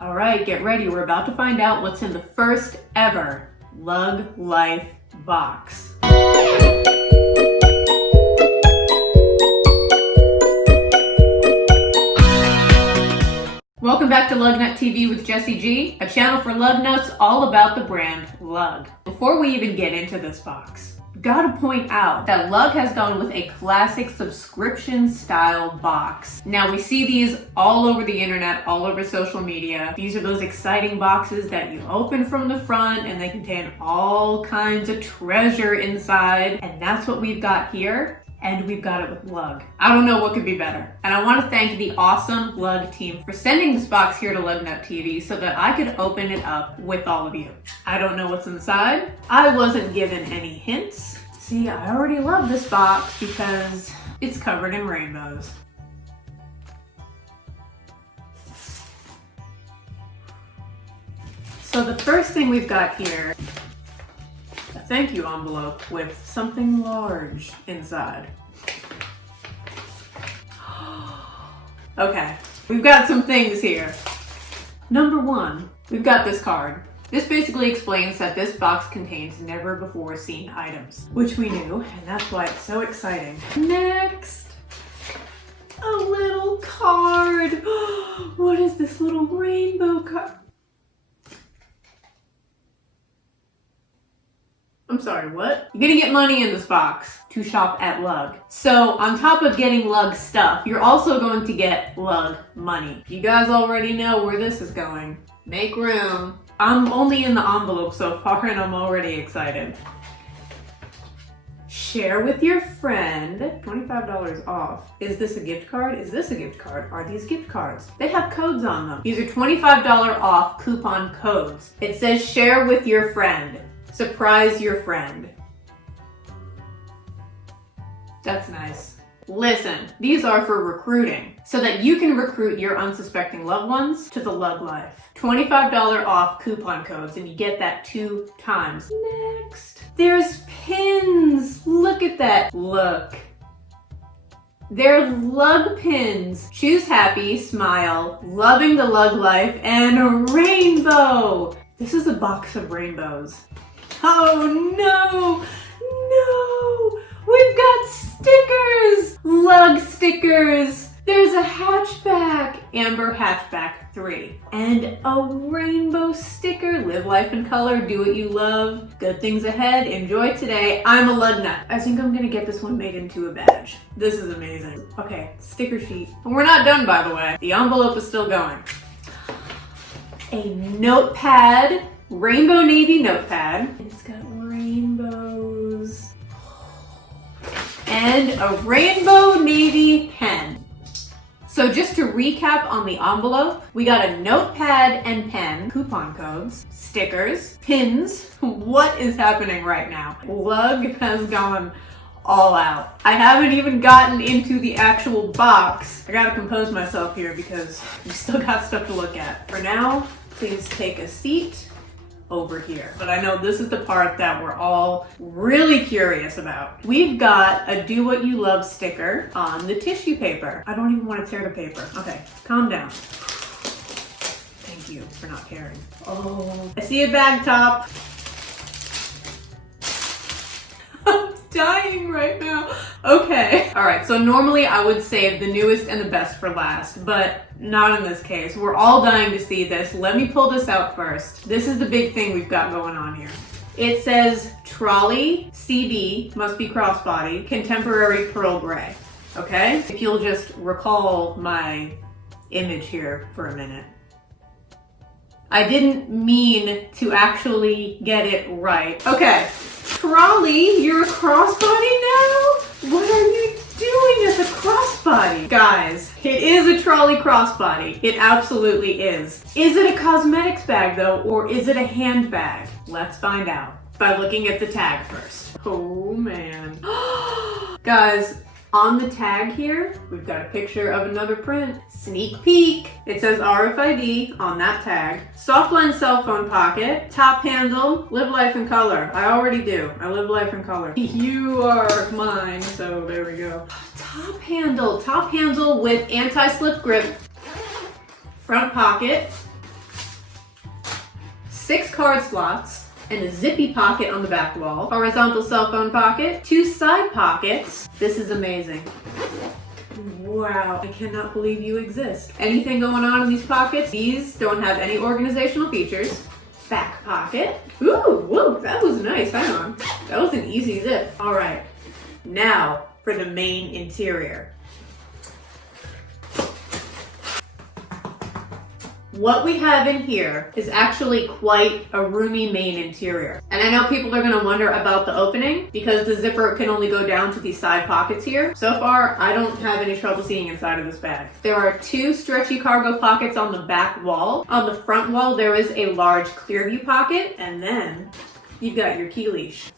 All right, get ready. We're about to find out what's in the first ever Luglife box. Welcome back to Lug Nut TV with Jessie G, a channel for lug nuts all about the brand Lug. Before we even get into this box, gotta point out that Lug has gone with a classic subscription style box. Now we see these all over the internet, all over social media. These are those exciting boxes that you open from the front and they contain all kinds of treasure inside. And that's what we've got here. And we've got it with Lug. I don't know what could be better. And I want to thank the awesome Lug team for sending this box here to Lug Nut TV so that I could open it up with all of you. I don't know what's inside. I wasn't given any hints. See, I already love this box because it's covered in rainbows. So the first thing we've got here, a thank you envelope with something large inside. Okay, we've got some things here. Number one, we've got this card. This basically explains that this box contains never before seen items, which we knew, and that's why it's so exciting. Next, a little card. What is this little rainbow card? I'm sorry, what? You're gonna get money in this box to shop at Lug. So on top of getting Lug stuff, you're also going to get Lug money. You guys already know where this is going. Make room. I'm only in the envelope so far and I'm already excited. Share with your friend. $25 off. Is this a gift card? Is this a gift card? Are these gift cards? They have codes on them. These are $25 off coupon codes. It says share with your friend. Surprise your friend. That's nice. Listen, these are for recruiting, so that you can recruit your unsuspecting loved ones to the Luglife. $25 off coupon codes, and you get that 2 times. Next, there's pins. Look at that. Look. They're Lug pins. Choose happy, smile, loving the Luglife, and a rainbow. This is a box of rainbows. Oh no, no, we've got stickers, Lug stickers. There's a hatchback, Amber Hatchback 3, and a rainbow sticker, live life in color, do what you love, good things ahead, enjoy today, I'm a lug nut. I think I'm gonna get this one made into a badge. This is amazing. Okay, sticker sheet. And we're not done, by the way. The envelope is still going. A notepad. Rainbow navy notepad. It's got rainbows. And a rainbow navy pen. So just to recap on the envelope, we got a notepad and pen, coupon codes, stickers, pins. What is happening right now? Lug has gone all out. I haven't even gotten into the actual box. I gotta compose myself here because we still got stuff to look at. For now, please take a seat over here. But I know this is the part that we're all really curious about. We've got a do what you love sticker on the tissue paper. I don't even want to tear the paper. Okay, calm down. Thank you for not tearing. Oh, I see a bag top. I'm dying right now. Okay. All right, so normally I would save the newest and the best for last, but not in this case. We're all dying to see this. Let me pull this out first. This is the big thing we've got going on here. It says trolley CB, must be crossbody, contemporary pearl gray. Okay? If you'll just recall my image here for a minute. I didn't mean to actually get it right. Okay. Trolley, you're a crossbody now? What are you doing as a crossbody? Guys, it is a trolley crossbody. It absolutely is. Is it a cosmetics bag though, or is it a handbag? Let's find out by looking at the tag first. Oh man. Guys, on the tag here, we've got a picture of another print. Sneak peek. It says RFID on that tag. Softline cell phone pocket. Top handle. Live life in color. I already do. I live life in color. You are mine, so there we go. Top handle. Top handle with anti-slip grip. Front pocket. 6 card slots, and a zippy pocket on the back wall, horizontal cell phone pocket, 2 side pockets. This is amazing. Wow, I cannot believe you exist. Anything going on in these pockets? These don't have any organizational features. Back pocket. Ooh, whoa, that was nice. Hang on. That was an easy zip. All right, now for the main interior. What we have in here is actually quite a roomy main interior. And I know people are gonna wonder about the opening because the zipper can only go down to these side pockets here. So far, I don't have any trouble seeing inside of this bag. There are 2 stretchy cargo pockets on the back wall. On the front wall, there is a large clear view pocket, and then you've got your key leash.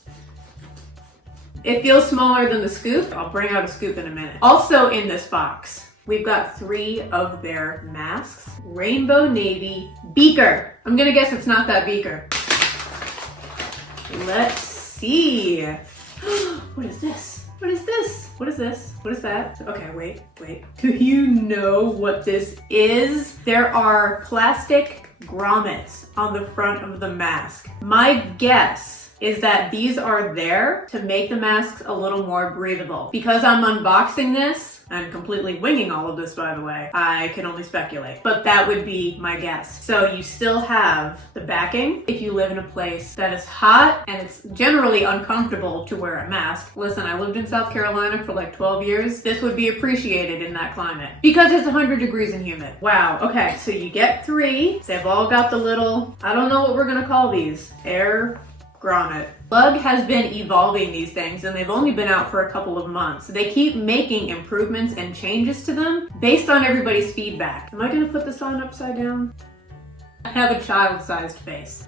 It feels smaller than the scoop. I'll bring out a scoop in a minute. Also in this box, we've got 3 of their masks. Rainbow Navy beaker. I'm gonna guess it's not that beaker. Let's see. What is this? What is this? What is this? What is that? Okay, wait. Do you know what this is? There are plastic grommets on the front of the mask. My guess is that these are there to make the masks a little more breathable. Because I'm unboxing this, and completely winging all of this, by the way, I can only speculate, but that would be my guess. So you still have the backing if you live in a place that is hot and it's generally uncomfortable to wear a mask. Listen, I lived in South Carolina for like 12 years. This would be appreciated in that climate because it's 100 degrees and humid. Wow, okay, so you get 3. They've all got the little, I don't know what we're gonna call these, air grommet. Lug has been evolving these things and they've only been out for a couple of months. They keep making improvements and changes to them based on everybody's feedback. Am I gonna put this on upside down? I have a child-sized face.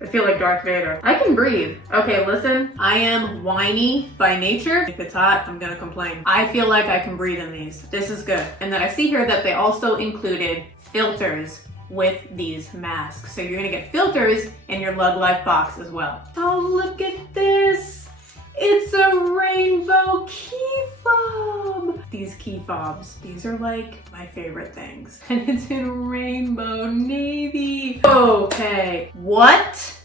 I feel like Darth Vader. I can breathe. Okay, listen, I am whiny by nature. If it's hot, I'm gonna complain. I feel like I can breathe in these. This is good. And then I see here that they also included filters with these masks. So you're gonna get filters in your Luglife box as well. Oh, look at this. It's a Rainbow Key Fob. These key fobs, these are like my favorite things. And it's in Rainbow Navy. Okay, what?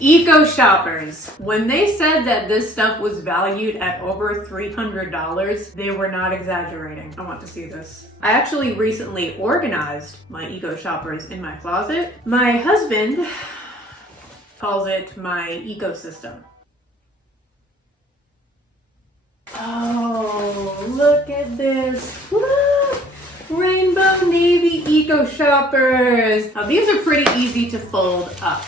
Eco shoppers. When they said that this stuff was valued at over $300, they were not exaggerating. I want to see this. I actually recently organized my eco shoppers in my closet. My husband calls it my ecosystem. Oh, look at this. Look! Rainbow Navy eco shoppers. Now these are pretty easy to fold up.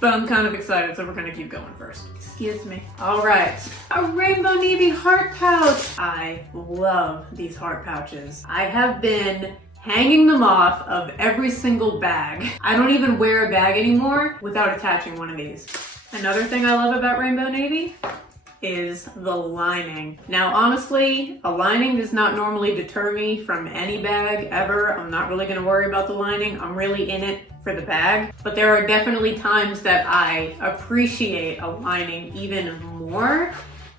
But I'm kind of excited, so we're gonna keep going first. Excuse me. All right, a Rainbow Navy heart pouch. I love these heart pouches. I have been hanging them off of every single bag. I don't even wear a bag anymore without attaching one of these. Another thing I love about Rainbow Navy is the lining. Now, honestly, a lining does not normally deter me from any bag ever. I'm not really gonna worry about the lining. I'm really in it for the bag. But there are definitely times that I appreciate a lining even more.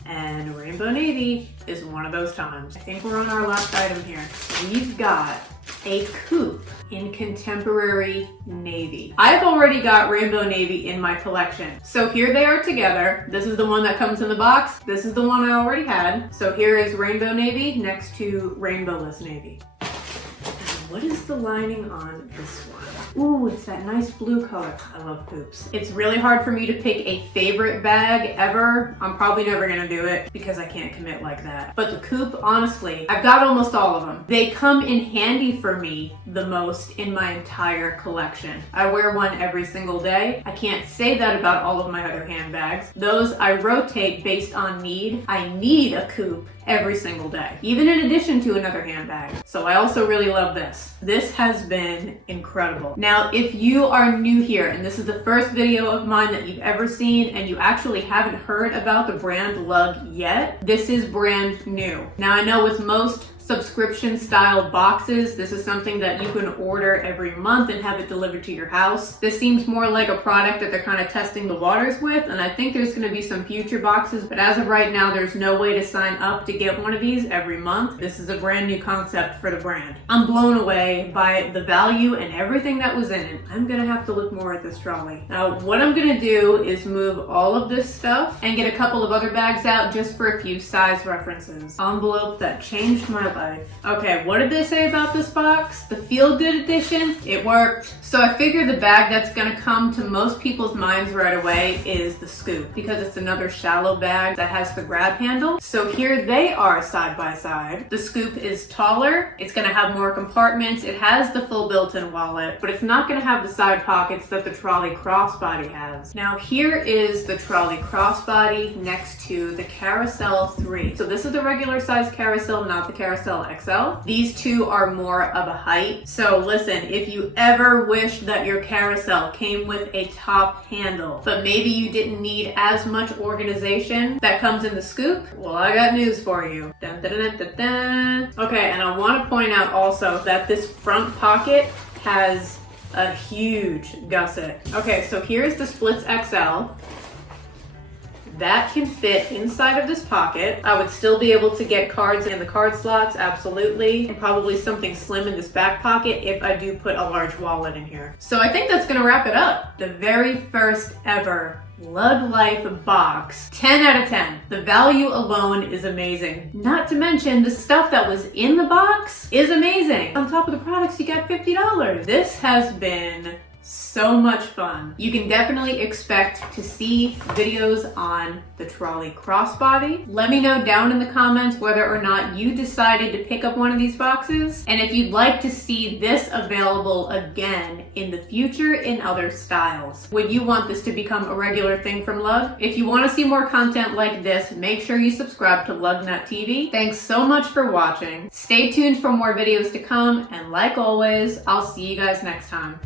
And Rainbow Navy is one of those times. I think we're on our last item here. We've got a coupe in contemporary navy. I've already got Rainbow Navy in my collection. So here they are together. This is the one that comes in the box. This is the one I already had. So here is Rainbow Navy next to Rainbowless Navy. And what is the lining on this one? Ooh, it's that nice blue color. I love coupes. It's really hard for me to pick a favorite bag ever. I'm probably never gonna do it because I can't commit like that. But the coupe, honestly, I've got almost all of them. They come in handy for me the most in my entire collection. I wear one every single day. I can't say that about all of my other handbags. Those I rotate based on need. I need a coupe every single day, even in addition to another handbag. So I also really love this. This has been incredible. Now, if you are new here and this is the first video of mine that you've ever seen and you actually haven't heard about the brand Lug yet, this is brand new. Now, I know with most subscription style boxes. This is something that you can order every month and have it delivered to your house. This seems more like a product that they're kind of testing the waters with, and I think there's going to be some future boxes, but as of right now, there's no way to sign up to get one of these every month. This is a brand new concept for the brand. I'm blown away by the value and everything that was in it. I'm gonna have to look more at this trolley. Now, what I'm gonna do is move all of this stuff and get a couple of other bags out just for a few size references. Envelope that changed my life. Okay, what did they say about this box? The Feel Good edition? It worked. So I figure the bag that's gonna come to most people's minds right away is the Scoop, because it's another shallow bag that has the grab handle. So here they are side by side. The Scoop is taller, it's gonna have more compartments, it has the full built-in wallet, but it's not gonna have the side pockets that the trolley crossbody has. Now here is the trolley crossbody next to the Carousel 3. So this is the regular size Carousel, not the Carousel XL. These two are more of a height. So listen, if you ever wish that your Carousel came with a top handle, but maybe you didn't need as much organization that comes in the Scoop, well, I got news for you. Dun, dun, dun, dun, dun. Okay, and I want to point out also that this front pocket has a huge gusset. Okay, so here's the Splits XL. That can fit inside of this pocket. I would still be able to get cards in the card slots, absolutely, and probably something slim in this back pocket if I do put a large wallet in here. So I think that's gonna wrap it up. The very first ever Luglife box. 10 out of 10. The value alone is amazing. Not to mention the stuff that was in the box is amazing. On top of the products, you got $50. This has been so much fun. You can definitely expect to see videos on the trolley crossbody. Let me know down in the comments whether or not you decided to pick up one of these boxes, and if you'd like to see this available again in the future in other styles. Would you want this to become a regular thing from Lug? If you want to see more content like this, make sure you subscribe to LugNut TV. Thanks so much for watching. Stay tuned for more videos to come, and like always, I'll see you guys next time.